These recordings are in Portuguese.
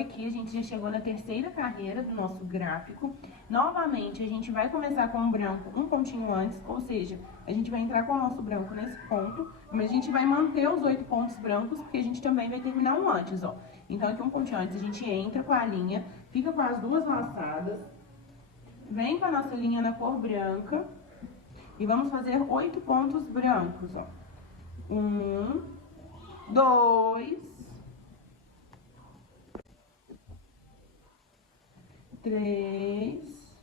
Aqui a gente já chegou na terceira carreira do nosso gráfico. Novamente, a gente vai começar com o branco um pontinho antes, ou seja, a gente vai entrar com o nosso branco nesse ponto, mas a gente vai manter os 8 pontos brancos, porque a gente também vai terminar um antes, ó. Então, aqui um pontinho antes, a gente entra com a linha, fica com as duas laçadas, vem com a nossa linha na cor branca e vamos fazer 8 pontos brancos, ó. 1, 2... 3,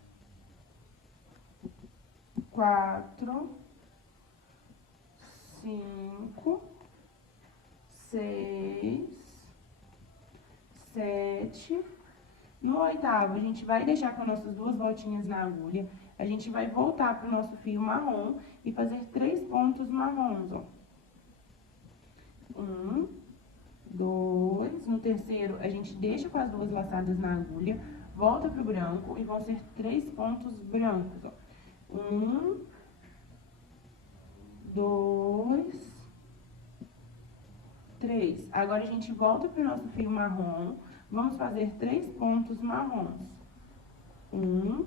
4, 5, 6, 7. No oitavo, a gente vai deixar com nossas duas voltinhas na agulha. A gente vai voltar pro nosso fio marrom e fazer 3 pontos marrons, ó. 1, 2. No terceiro, a gente deixa com as duas laçadas na agulha, volta pro branco e vão ser 3 pontos brancos, ó. 1, 2, 3. Agora, a gente volta pro nosso fio marrom, vamos fazer 3 pontos marrons. 1,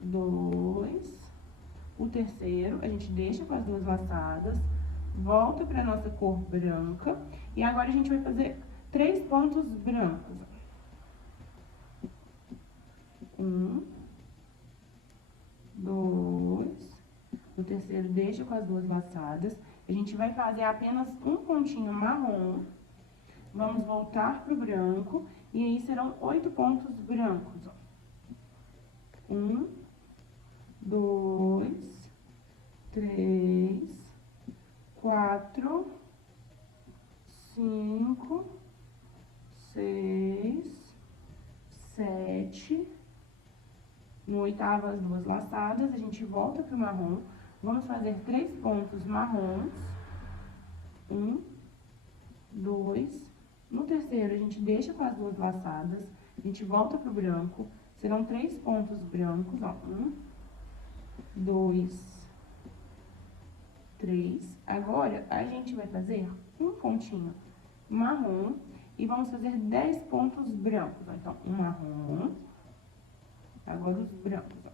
2. O terceiro, a gente deixa com as duas laçadas, volta pra nossa cor branca, e agora a gente vai fazer 3 pontos brancos, ó. 1, 2, o terceiro deixa com as duas laçadas, a gente vai fazer apenas um pontinho marrom, vamos voltar pro branco, e aí serão 8 pontos brancos, ó. 1, 2, 3, 4, 5, 6, 7... No oitavo, as duas laçadas, a gente volta pro marrom, vamos fazer 3 pontos marrons, 1, 2, no terceiro, a gente deixa com as duas laçadas, a gente volta pro branco, serão 3 pontos brancos, ó, 1, 2, 3. Agora, a gente vai fazer um pontinho marrom e vamos fazer 10 pontos brancos, ó. Então, um marrom. Agora, os brancos, ó.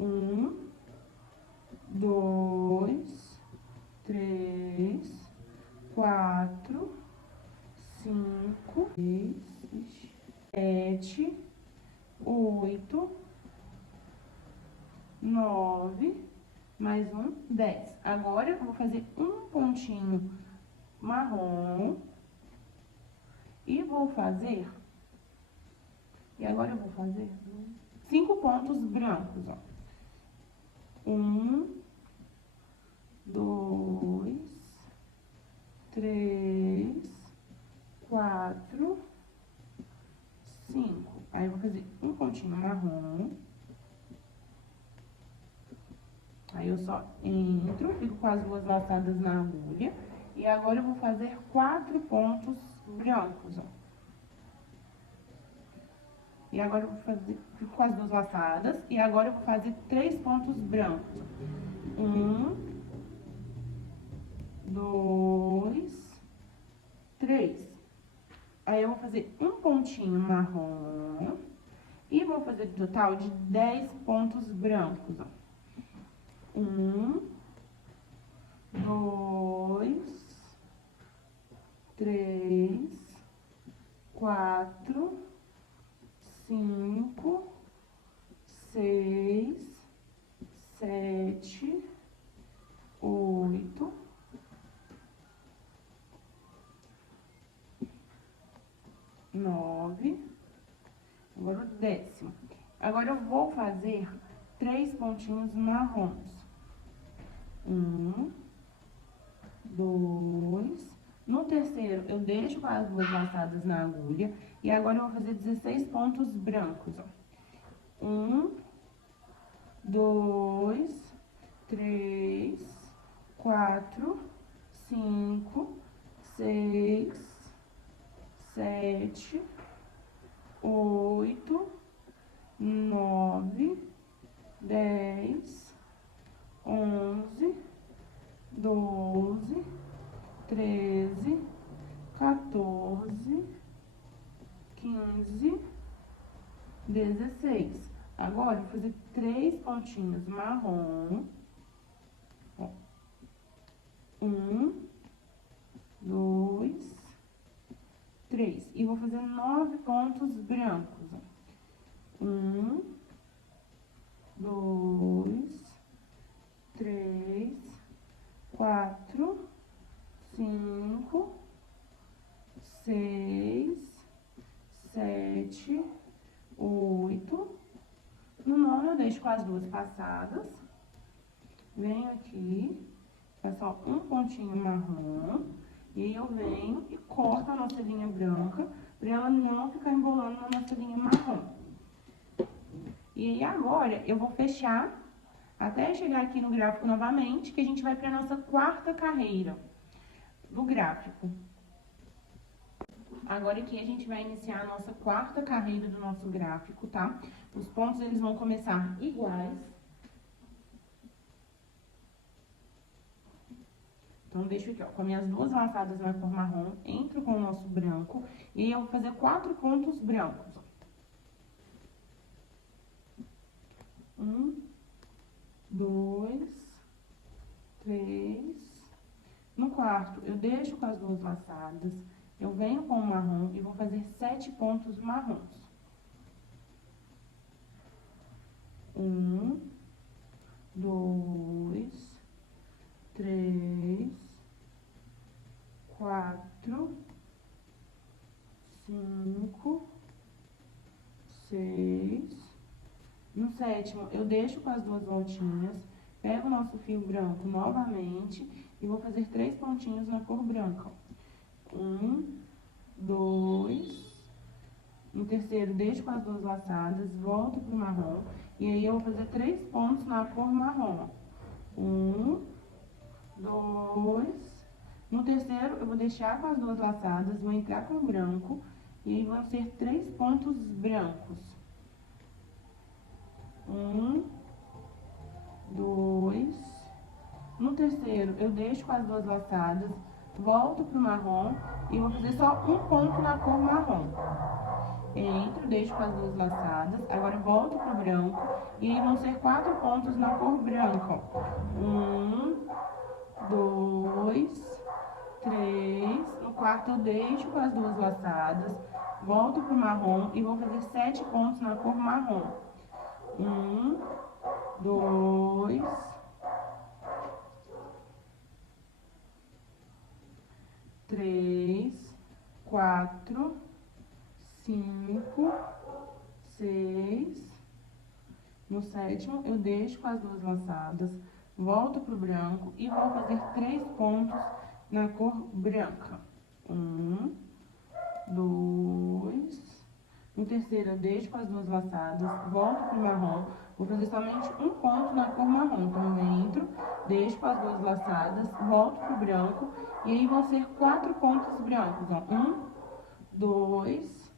1, 2, 3, 4, 5, 6, 7, 8, 9, mais um, 10. Agora, eu vou fazer um pontinho marrom e vou fazer... E agora eu vou fazer 5 pontos brancos, ó. 1, 2, 3, 4, 5. Aí, eu vou fazer um pontinho marrom. Aí, eu só entro, fico com as duas laçadas na agulha. E agora, eu vou fazer 4 pontos brancos, ó. E agora, eu vou fazer, fico com as duas laçadas, e agora eu vou fazer 3 pontos brancos. 1, 2, 3. Aí, eu vou fazer um pontinho marrom, e vou fazer um total de 10 pontos brancos, ó. 1, 2, 3, 4, 5, 6, 7, 8, 9, agora o 10º. Agora, eu vou fazer 3 pontinhos marrons. 1, 2... No terceiro, eu deixo com as duas laçadas na agulha. E agora, eu vou fazer 16 pontos brancos, ó. 1, 2, 3, 4, 5, 6, 7, 8, 9, 10, 11, 12, 13, 14, 15, 16. Agora, eu vou fazer 3 pontinhos marrom. Ó. 1, 2, 3. E vou fazer 9 pontos brancos, ó. 1, 2, 3, 4, 5, 6, 7, 8. No nono, eu deixo com as 2 passadas. Venho aqui, faço só um pontinho marrom. E aí, eu venho e corto a nossa linha branca, pra ela não ficar embolando na nossa linha marrom. E aí, agora, eu vou fechar até chegar aqui no gráfico novamente, que a gente vai pra nossa 4ª carreira do gráfico. Agora aqui a gente vai iniciar a nossa 4ª carreira do nosso gráfico, tá? Os pontos, eles vão começar iguais. Então, deixo aqui, ó, com as minhas 2 laçadas na cor marrom, entro com o nosso branco, e aí eu vou fazer 4 pontos brancos, ó. 1, 2, 3. No quarto, eu deixo com as 2 laçadas, eu venho com o marrom e vou fazer 7 pontos marrons. 1, 2, 3, 4, 5, 6. No 7º, eu deixo com as 2 voltinhas, pego o nosso fio branco novamente e vou fazer 3 pontinhos na cor branca. 1, 2. No 3º, deixo com as 2 laçadas, volto pro marrom e aí eu vou fazer 3 pontos na cor marrom. 1, 2. No 3º, eu vou deixar com as 2 laçadas, vou entrar com o branco e aí vão ser 3 pontos brancos. 1, 2. No 3º, eu deixo com as 2 laçadas, volto pro marrom e vou fazer só um ponto na cor marrom. Entro, deixo com as 2 laçadas, agora volto pro branco e aí vão ser 4 pontos na cor branca. 1, 2, 3. No 4º, eu deixo com as 2 laçadas, volto pro marrom e vou fazer 7 pontos na cor marrom. 1, 2, 3, 4, 5, 6. No 7º, eu deixo com as 2 laçadas, volto pro branco e vou fazer 3 pontos na cor branca. 1, 2. No 3º, eu deixo com as 2 laçadas, volto pro marrom, vou fazer somente um ponto na cor marrom. Então, eu entro, deixo com as 2 laçadas, volto pro branco, e aí vão ser 4 pontos brancos, ó. 1, 2,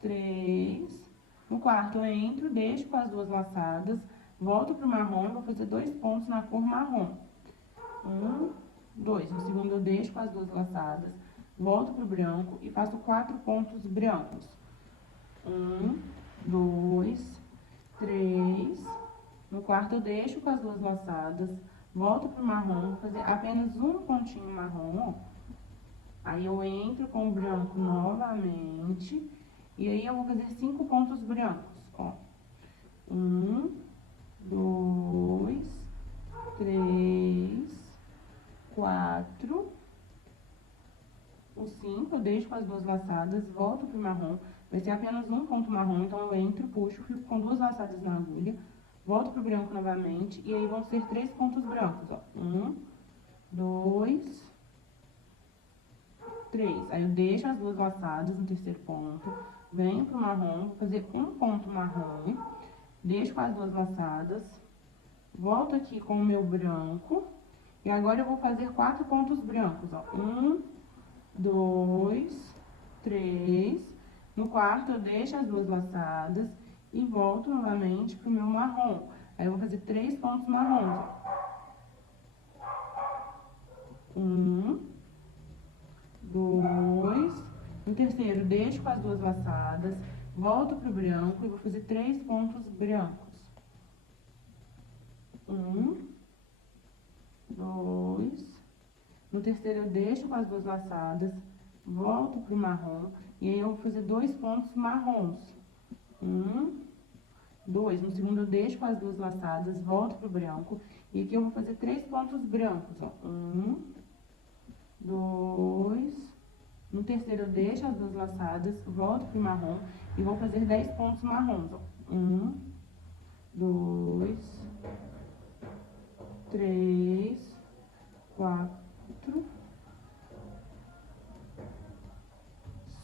3. No 4º, eu entro, deixo com as 2 laçadas, volto pro marrom e vou fazer 2 pontos na cor marrom. 1, 2. No 2º, eu deixo com as 2 laçadas, volto pro branco e faço 4 pontos brancos. 1, 2, 3. No 4º, eu deixo com as 2 laçadas, volto pro marrom, vou fazer apenas um pontinho marrom, ó. Aí, eu entro com o branco novamente, e aí eu vou fazer 5 pontos brancos, ó. 1, 2, 3, 4. O 5, eu deixo com as 2 laçadas, volto pro marrom, vai ser apenas um ponto marrom, então eu entro, puxo, fico com 2 laçadas na agulha, volto pro branco novamente, e aí vão ser 3 pontos brancos, ó. 1, 2, 3. Aí, eu deixo as 2 laçadas no 3º ponto, venho pro marrom, vou fazer um ponto marrom, deixo com as 2 laçadas, volto aqui com o meu branco, e agora eu vou fazer 4 pontos brancos, ó. 1, 2, 3. No 4º, eu deixo as 2 laçadas e volto novamente pro meu marrom. Aí, eu vou fazer 3 pontos marrons, ó. 1, 2. No terceiro, deixo com as 2 laçadas, volto pro branco e vou fazer 3 pontos brancos. 1, 2. No terceiro, eu deixo com as 2 laçadas, volto pro marrom, e aí eu vou fazer 2 pontos marrons. 1, 2. No segundo, eu deixo com as 2 laçadas, volto pro branco, e aqui eu vou fazer 3 pontos brancos, ó. 1, 2. No terceiro, eu deixo as 2 laçadas, volto pro marrom, e vou fazer 10 pontos marrons, ó. 1, 2, 3, 4,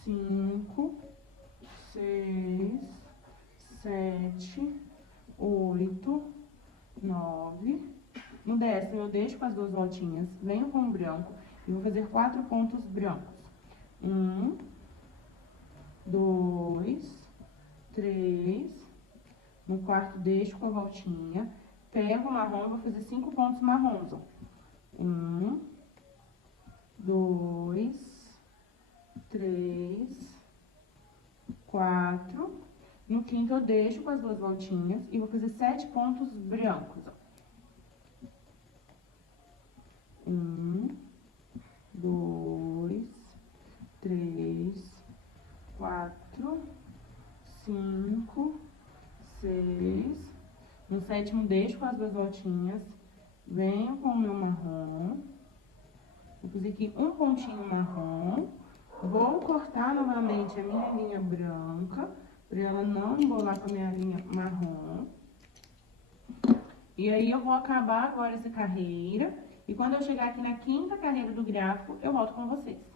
5, 6, 7, 8, 9. No décimo, eu deixo com as 2 voltinhas, venho com o branco e vou fazer 4 pontos brancos. 1, 2, 3. No quarto, deixo com a voltinha, pego o marrom e vou fazer 5 pontos marrons, ó. 1, 2, 3, 4. No quinto, eu deixo com as 2 voltinhas e vou fazer 7 pontos brancos, ó. 1, 2, 3, 4, 5, 6. No sétimo, deixo com as 2 voltinhas, venho com o meu marrom, vou fazer aqui um pontinho marrom, vou cortar novamente a minha linha branca, para ela não embolar com a minha linha marrom. E aí, eu vou acabar agora essa carreira, e quando eu chegar aqui na 5ª carreira do gráfico, eu volto com vocês.